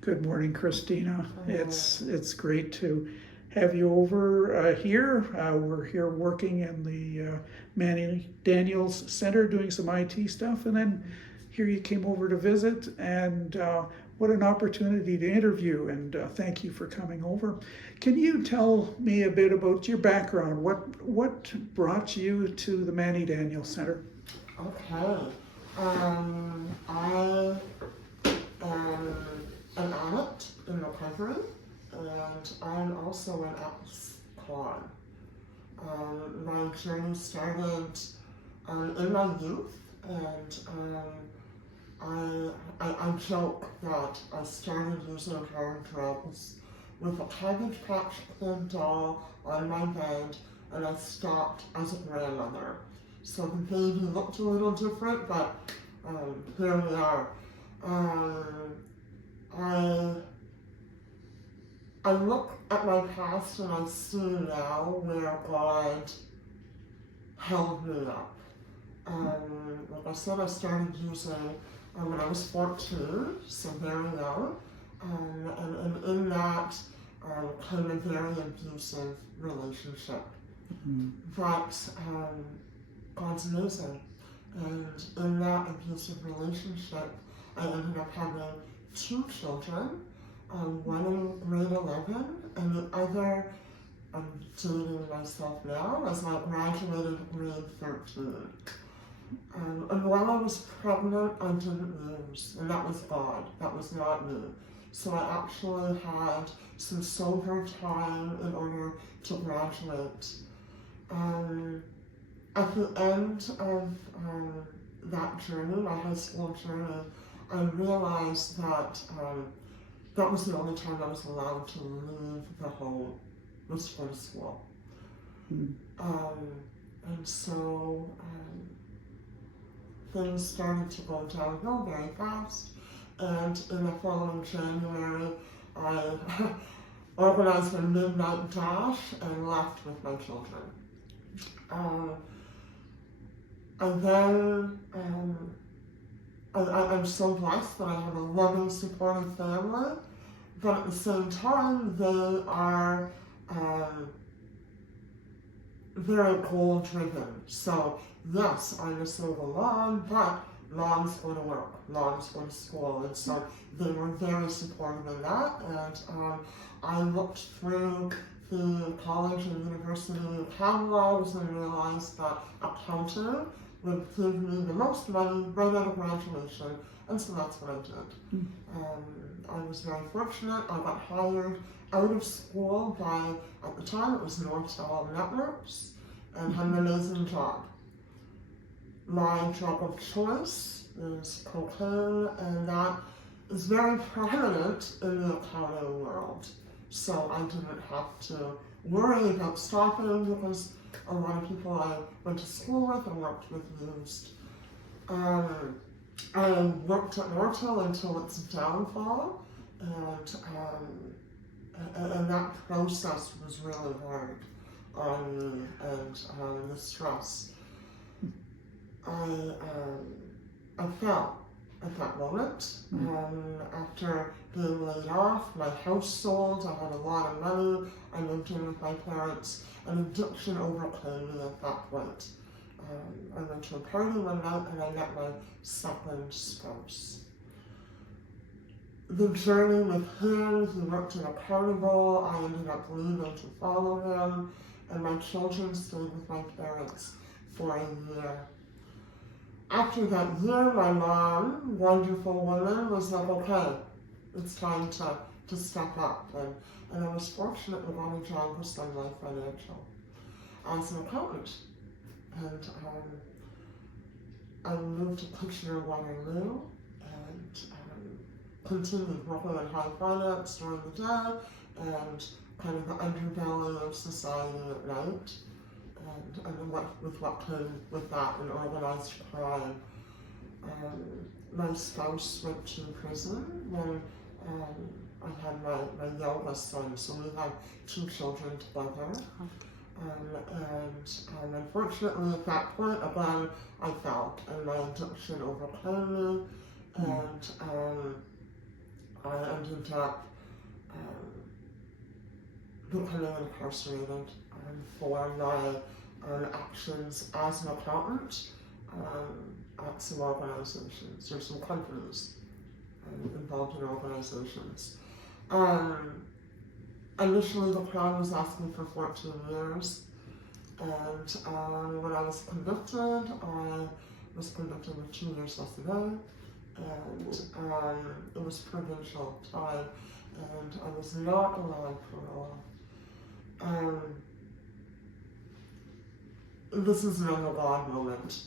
Good morning, Kristina. It's great to have you over here. We're here working in the Manny Daniels Center doing some IT stuff, and then here you came over to visit, and what an opportunity to interview, and thank you for coming over. Can you tell me a bit about your background? What brought you to the Manny Daniels Center? Okay. I am an addict in recovery, and I'm also an ex-con. My journey started in my youth, and I joke that I started using hard drugs with a Cabbage Patch Kid doll on my bed, and I stopped as a grandmother. So the baby looked a little different, but here we are. I look at my past and I see now where God held me up. Like I said, I started using when I was 14, so very young, and in that came a very abusive relationship. But God's amazing, and in that abusive relationship, I ended up having 2 children, one in grade 11 and the other, I'm dating myself now, as I graduated grade 13. And while I was pregnant, I didn't use, and that was God, that was not me. So I actually had some sober time in order to graduate. At the end of that journey, my high school journey, I realized that that was the only time I was allowed to leave the home, was to go to school. And so things started to go downhill very fast, and in the following January, I organized a midnight dash and left with my children. And then I'm so blessed that I have a loving, supportive family, but at the same time, they are very goal-driven. So yes, I'm a single mom, but moms go to work, moms go to school, and so they were very supportive in that. And I looked through the college and university catalogs and realized that accounting would give me the most money right out of graduation, and so that's what I did. I was very fortunate. I got hired out of school by, at the time it was Nortel Networks, and had an amazing job. My drug of choice is cocaine, and that is very prominent in the accounting world. So I didn't have to worry about stopping because a lot of people I went to school with and worked with used. I worked at Nortel until its downfall, and that process was really hard on me, and the stress. I fell at that moment. After being laid off, my house sold, I had a lot of money, I moved in with my parents, and addiction overcame me at that point. I went to a party one night and I met my second spouse. The journey with him, he worked in a carnival, I ended up leaving to follow him, and my children stayed with my parents for a year. After that year, my mom, wonderful woman, was like, okay, it's time to step up. And I was fortunate to got a job with Sun Life Financial as an accountant. And I moved to Kitchener-Waterloo and continued working in high finance during the day and kind of the underbelly of society at night. And what came with that in organized crime. My spouse went to prison when I had my youngest son, so we had 2 children together. And unfortunately at that point, again, I fell and my addiction overcame me, and I ended up becoming incarcerated for my actions as an accountant at some organizations or some companies involved in organizations. Initially, the Crown was asking for 14 years, and when I was convicted with 2 years less than that, and it was provincial time, and I was not allowed parole. This is another God moment.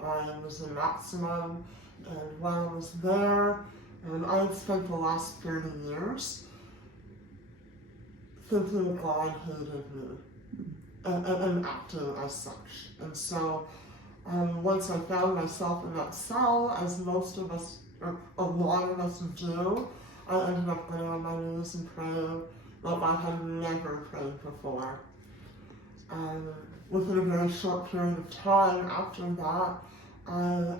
I was in maximum, and while I was there, I had spent the last 30 years thinking God hated me and acting as such. And so once I found myself in that cell, as most of us, or a lot of us do, I ended up getting on my knees and praying like I had never prayed before. Within a very short period of time after that, I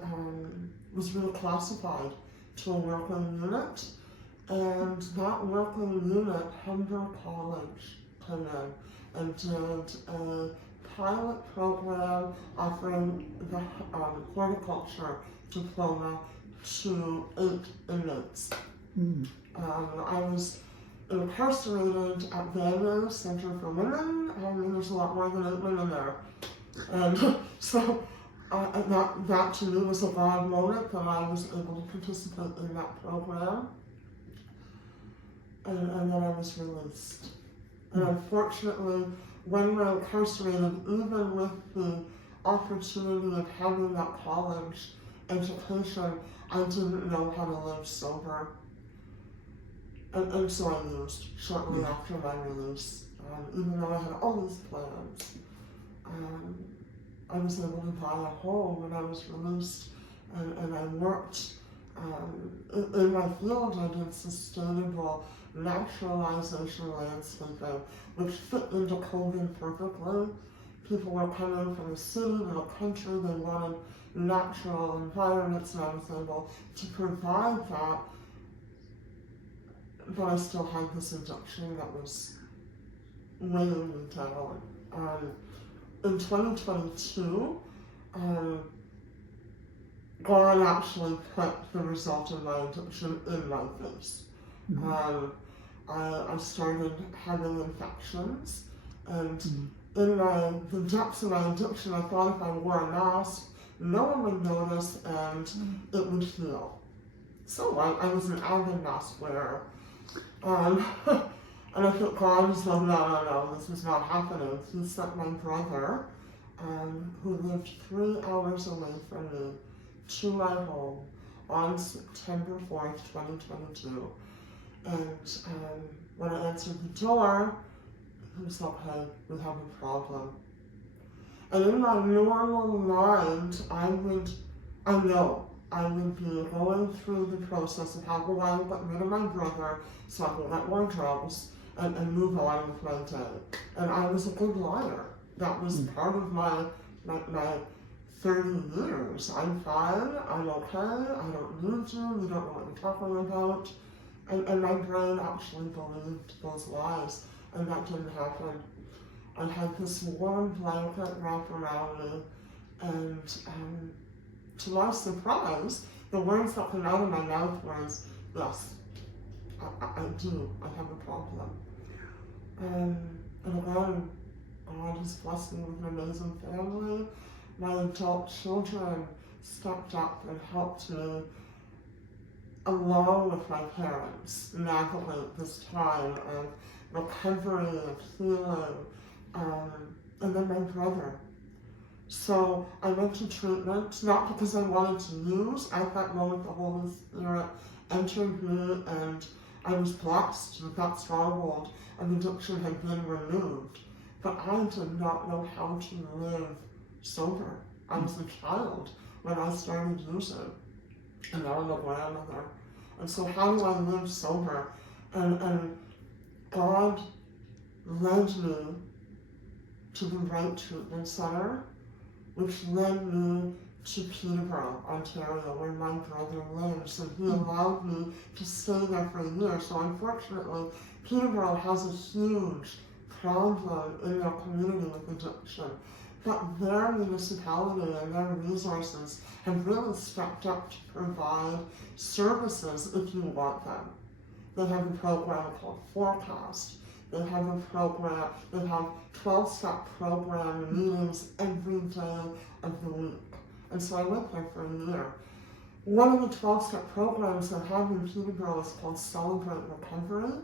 was reclassified to a working unit, and that working unit, Humber College, came in and did a pilot program offering the horticulture diploma to 8 inmates. I was incarcerated at Vancouver Center for Women. There's a lot more than 8 women there. And so that to me was a God moment that I was able to participate in that program. And then I was released. And unfortunately, when we were incarcerated, even with the opportunity of having that college education, I didn't know how to live sober. And so I used shortly after my release, even though I had all these plans. I was able to buy a home when I was released, and I worked in my field. I did sustainable naturalization landscaping, which fit into COVID perfectly. People were coming from the city to the country, they wanted natural environments, and I was able to provide that. But I still had this addiction that was weighing me down. In 2022, God actually put the result of my addiction in my face. I started having infections, and in the depths of my addiction, I thought if I wore a mask, no one would notice and it would heal. So I was an avid mask wearer. And I think God was like, no, this is not happening. He sent my brother, who lived 3 hours away from me, to my home on September 4th, 2022. And when I answered the door, he was like, hey, we have a problem. And in my normal mind, I would be going through the process of how do I get rid of my brother so I can get more drugs and move on with my day. And I was a good liar. That was part of my 30 years. I'm fine, I'm okay, I don't need you don't know what you're talking about. And my brain actually believed those lies, and that didn't happen. I had this warm blanket wrapped around me, and to my surprise, the words that came out of my mouth was, yes, I have a problem. And again, God has blessed me with an amazing family. My adult children stepped up and helped me, along with my parents, navigate this time of recovery, of healing, and then my brother. So I went to treatment, not because I wanted to use. At that moment, the Holy Spirit entered me, and I was blessed with that stronghold of addiction had been removed. But I did not know how to live sober. I was a child when I started using, and now I'm a grandmother. And so how do I live sober? And God led me to the right treatment center, which led me to Peterborough, Ontario, where my brother lives, and he allowed me to stay there for a year. So unfortunately, Peterborough has a huge problem in their community with addiction. But their municipality and their resources have really stepped up to provide services if you want them. They have a program called Forecast. They have a program, they have 12-step program meetings every day of the week. And so I went there for a year. One of the 12-step programs they have in Peterborough is called Celebrate Recovery,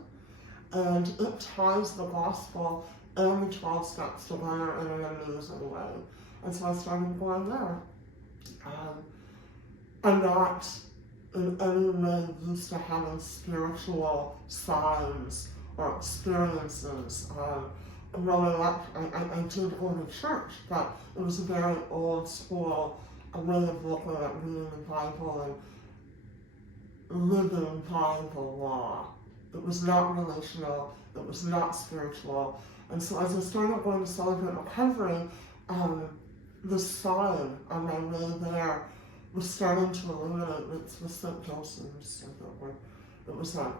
and it ties the gospel and the 12 steps together in an amazing way. And so I started going there. I'm not in any way used to having spiritual signs or experiences. Growing up, I did go to church, but it was a very old school way of looking at reading the Bible and living by the law. It was not relational, it was not spiritual. And so as I started going to Celebrate Recovery, the sign on my way there was starting to illuminate. It was St. Joseph's, it was on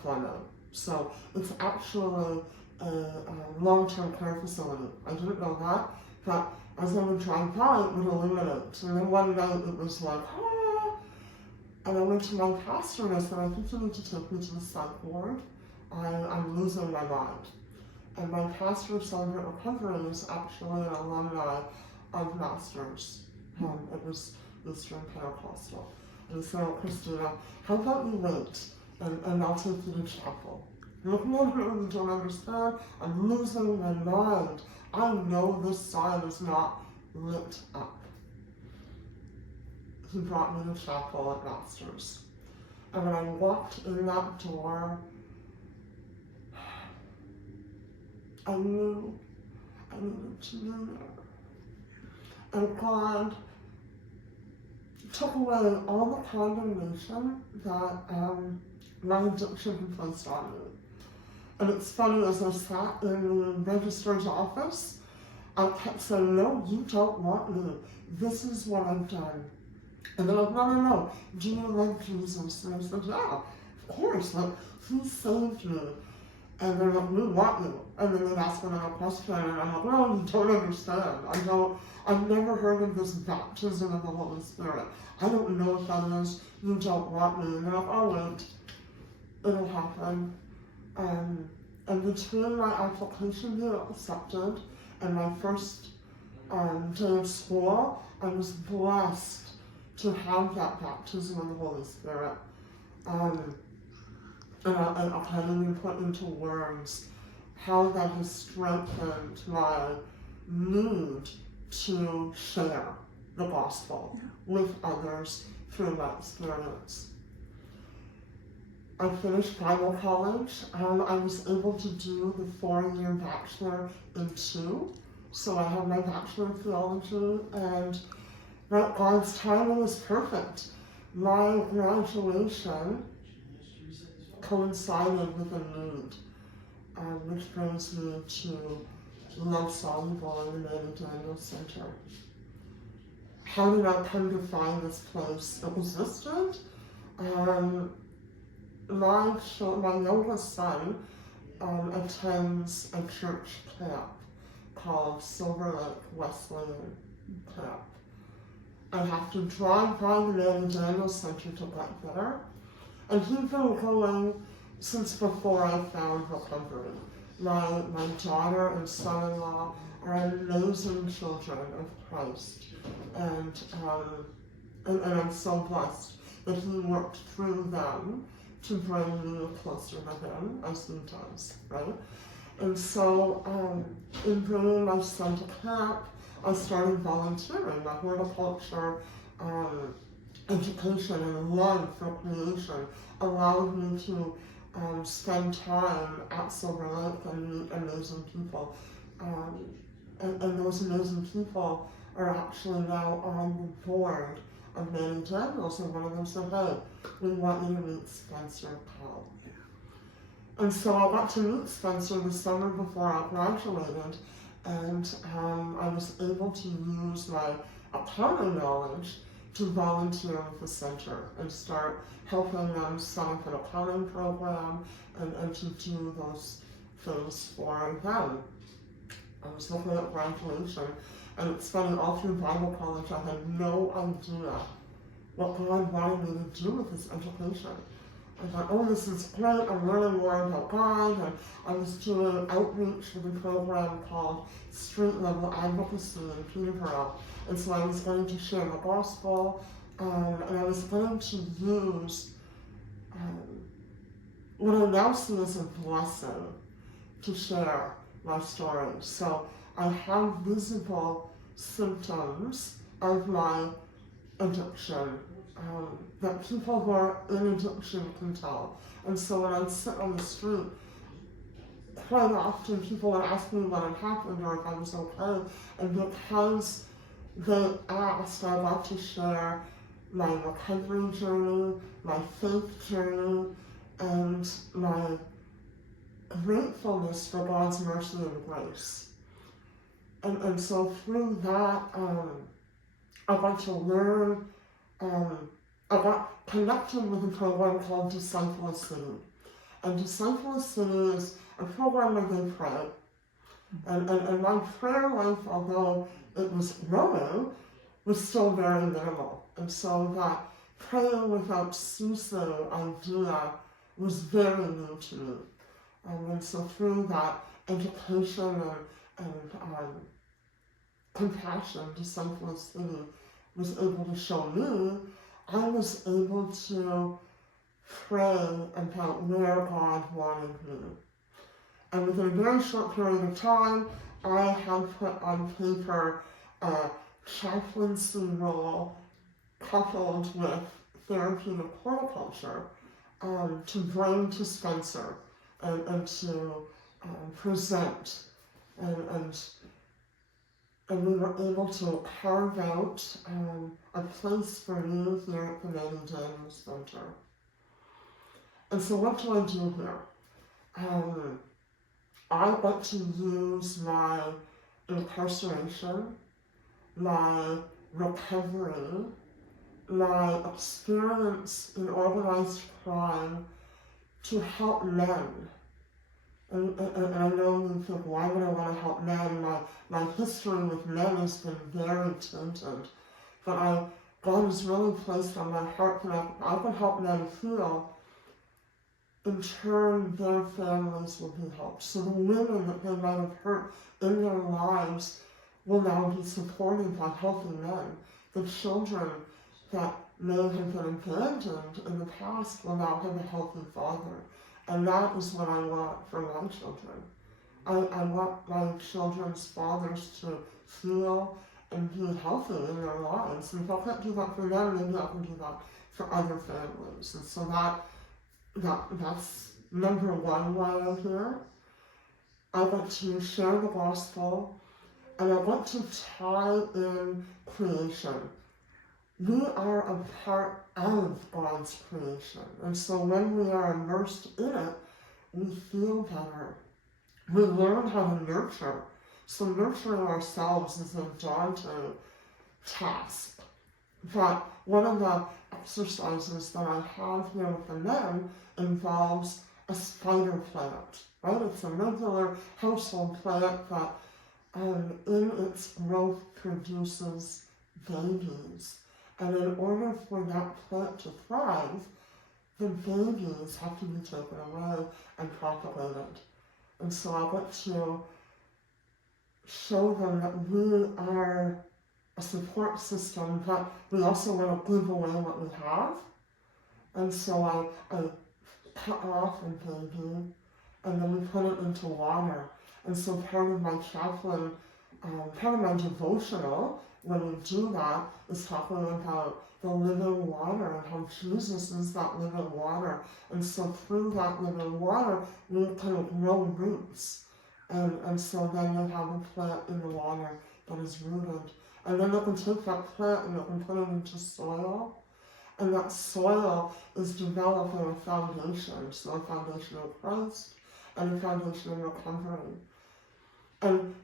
Fleming. So it's actually a long-term care facility. I didn't know that, but as I would drive by, it would illuminate. And then one night it was like, ah! And I went to my pastor and I said, I think you need to take me to the psych ward. I'm losing my mind. And my pastor of Celebrate Recovery is actually an alumni of Masters. It was Eastern Pentecostal. And so, Kristina, how about you wait, and I'll take you to chapel. Look at me, you don't understand. I'm losing my mind. I know this sign is not lit up. He brought me to chapel at Masters. And when I walked in that door, I knew I needed to be there. And God took away all the condemnation that my addiction had placed on me. And it's funny, as I sat in the registrar's office, I kept saying, no, you don't want me. This is what I've done. And they're like, no, do you love Jesus? And I said, yeah, of course, like, he saved me. And they're like, we want you. And then they'd ask another question, and I'm like, no, you don't understand. I've never heard of this baptism of the Holy Spirit. I don't know what that is. You don't want me. And they're like, oh, wait, it'll happen. And between my application being accepted and my first day of school, I was blessed to have that baptism of the Holy Spirit. And I can't even put into words how that has strengthened my need to share the gospel with others through my experience. I finished Bible college. I was able to do the 4-year bachelor in 2. So I have my bachelor of theology, and God's timing was perfect. My graduation coincided with a need, which brings me to Love Soluble in the Manny Daniels Center. How did I come to find this place? It existed. My youngest son attends a church camp called Silver Lake Wesleyan Camp. I have to drive by the Manny Daniels Center to get there. And he's been going since before I found recovery. My daughter and son-in-law are amazing children of Christ. And I'm so blessed that he worked through them to bring me closer to him, as he does, right? And so, in bringing my son to camp, I started volunteering. My horticulture, education, and love for creation allowed me to spend time at Silver Lake and meet amazing people. And those amazing people are actually now on the board of Manny Daniels, and one of them said, hey, we want you to meet Spencer Powell. And so I got to meet Spencer the summer before I graduated, and I was able to use my accounting knowledge to volunteer with the center and start helping them set up an accounting program and to do those things for them. I was looking at graduation, and it's funny, all through Bible college I had no idea what God wanted me to do with this education. I thought, oh, this is great, I'm learning more about God, and I was doing outreach with a program called Street Level Advocacy in Peterborough, and so I was going to share the gospel, and I was going to use what I now see as a blessing to share my story. So I have visible symptoms of my addiction that people who are in addiction can tell. And so when I sit on the street, quite often people would ask me what had happened or if I was okay. And because they asked, I got to share my recovery journey, my faith journey, and my gratefulness for God's mercy and grace. And so through that, I got to learn, I got connected with a program called Disciple City. And Disciple City is a program where they pray. And my prayer life, although it was growing, was still very minimal. And so that praying without ceasing idea was very new to me. And so through that education and compassion, Disciple City was able to show me, I was able to pray about where God wanted me. And within a very short period of time, I had put on paper a chaplaincy role coupled with therapeutic horticulture to bring to Spencer and to present. And we were able to carve out a place for me here at the Manny Daniels Center. And so what do I do here? I want to use my incarceration, my recovery, my experience in organized crime to help men. And I know you think, why would I want to help men? My history with men has been very tainted. But God has really placed on my heart that I can help men heal. In turn, their families will be helped. So the women that they might have hurt in their lives will now be supported by healthy men. The children that may have been abandoned in the past will now have a healthy father. And that is what I want for my children. I want my children's fathers to heal and be healthy in their lives. And if I can't do that for them, maybe I can do that for other families. And so that's number one why I'm here. I want to share the gospel, and I want to tie in creation. We are a part of God's creation, and so when we are immersed in it, we feel better. We learn how to nurture. So nurturing ourselves is a daunting task. But one of the exercises that I have here with the men involves a spider plant, right? It's a regular household plant that in its growth produces babies. And in order for that plant to thrive, the babies have to be taken away and propagated. And so I want to show them that we are a support system, but we also want to give away what we have. And so I cut off a baby, and then we put it into water. And so part of my chaplain, part of my devotional, when we do that, is talking about the living water and how Jesus is that living water. And so through that living water, we can grow roots. And so then they have a plant in the water that is rooted. And then they can take that plant and they can put it into soil. And that soil is developing a foundation. So a foundation of Christ and a foundation of recovery. And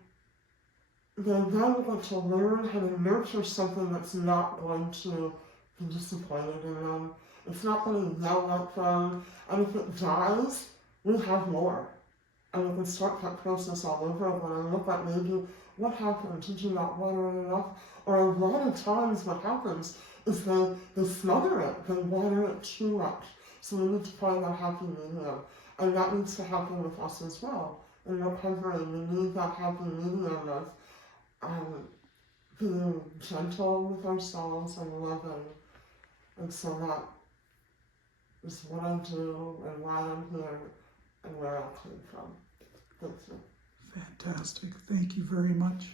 they then get to learn how to nurture something that's not going to be disappointed in them. It's not going to yell at them, and if it dies, we have more. And we can start that process all over again and look at maybe what happened, did you not water it enough? Or a lot of times what happens is they smother it, they water it too much. So we need to find that happy medium. And that needs to happen with us as well. In recovery, we need that happy medium of being gentle with ourselves and loving. And so that is what I do and why I'm here and where I came from. Thank you. Fantastic. Thank you very much.